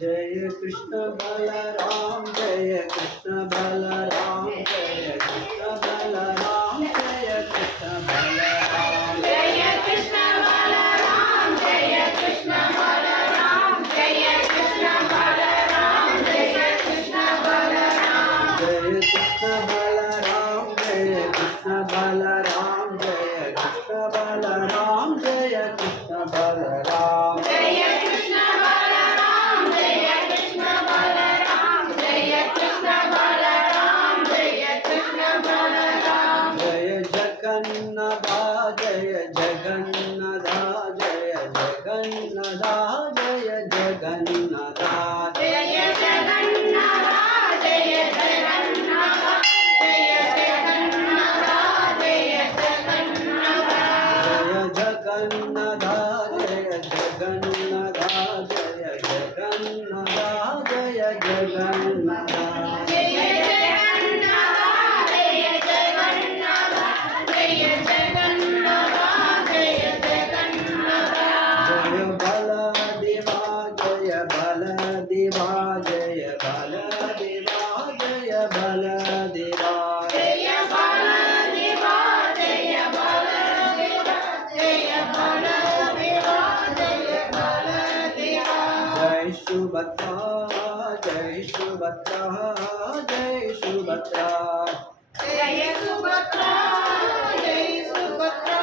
जय कृष्ण बलराम जय कृष्ण बलराम जय कृष्ण बलराम जय कृष्ण बलराम जय कृष्ण बलराम जय कृष्ण बलराम जय कृष्ण बलराम जय कृष्ण बलराम जय कृष्ण बलराम जय कृष्ण बलराम जय कृष्ण बलराम जय कृष्ण बलराम जय कृष्ण बलराम जय कृष्ण बलराम जय कृष्ण बलराम जय कृष्ण बलराम जय जगन्नाथ जय जगन्नाथ जय जगन्नाथ जय जगन्नाथ जय जगन्नाथ जय जगन्नाथ जय जगन्नाथ जय जगन्नाथ जय जगन्नाथ जय जगन्नाथ जय जगन्नाथ जय जगन्नाथ जय जगन्नाथ जय जगन्नाथ जय जगन्नाथ जय जगन्नाथ जय बलदेवा जय बलदेवा जय बलदेवा जय बलदेवा जय बलदेवा जय बलदेवा जय बलदेवा जय बलदेवा जय सुभद्रा जय सुभद्रा जय सुभद्रा जय सुभद्रा जय सुभद्रा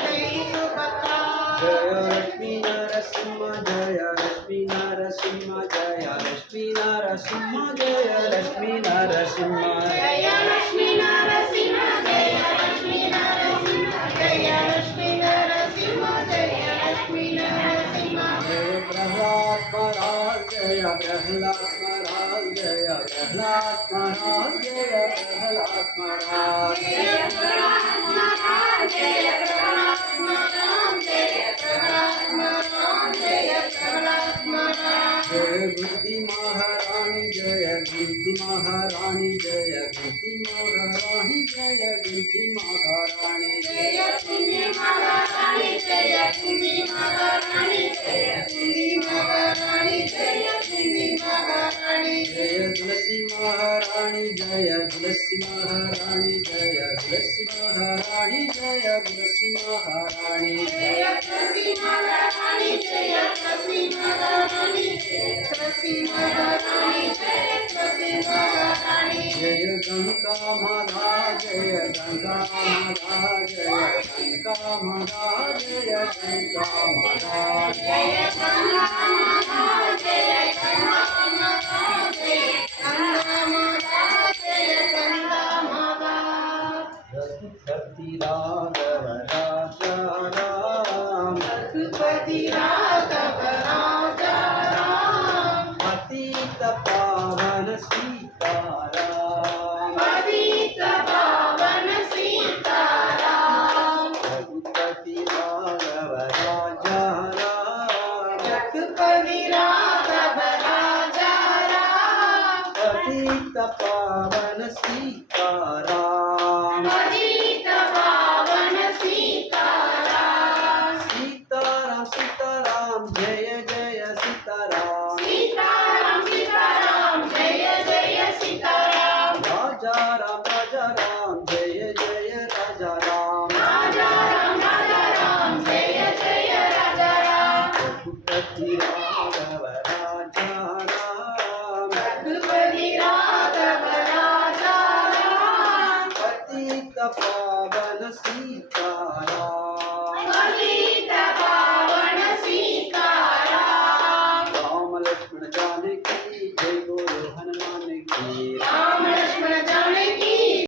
जय सुभद्रा जय लक्ष्मी नरसिंह जय लक्ष्मी नरसिंह जय लक्ष्मी नरसिंह जय लक्ष्मी नरसिंह जय लक्ष्मी नरसिंह जय लक्ष्मी नरसिंह जय लक्ष्मी नरसिंह जय लक्ष्मी नरसिंह जय प्रह्लाद महाराज जय प्रह्लाद महाराज जय प्रह्लाद महाराज जय प्रह्लाद महाराज जय प्रह्लाद महाराज जय प्रह्लाद महाराज जय प्रह्लाद महाराज जय प्रह्लाद महाराज जय बुद्धि महारानी जय बुद्धि महारानी जय बुद्धि महारानी जय बुद्धि महारानी जय कुंदी महारानी जय कुंदी महारानी जय कुंदी महारानी जय कुंदी महारानी जय तुलसी महारानी जय तुलसी महारानी जय तुलसी महारानी जय तुलसी महारानी जय तुलसी महारानी जय तुलसी महारानी जय तुलसी महारानी जय तुलसी महारानी जय गंगा माता जय गंगा माता जय गंगा माता जय गंगा माता जय गंगा माता जय गंगा माता जय गंगा माता जय गंगा माता रघुपति राघव राजा राम रघुपति राघव राजा राम पतित पावन सीताराम पतित पावन सीताराम रघुपति राघव राजा राम रघुपति राघव राजा राम पतित पावन सीताराम पतित पावन सीताराम सीताराम सीताराम जय जय सीताराम सीताराम सीताराम जय जय सीताराम राजा राम जय जय राजा राम राजा राम जय जय राजा राम रघुपति राघव राजा राम रघुपति राघव राजा राम पतित पावन सीताराम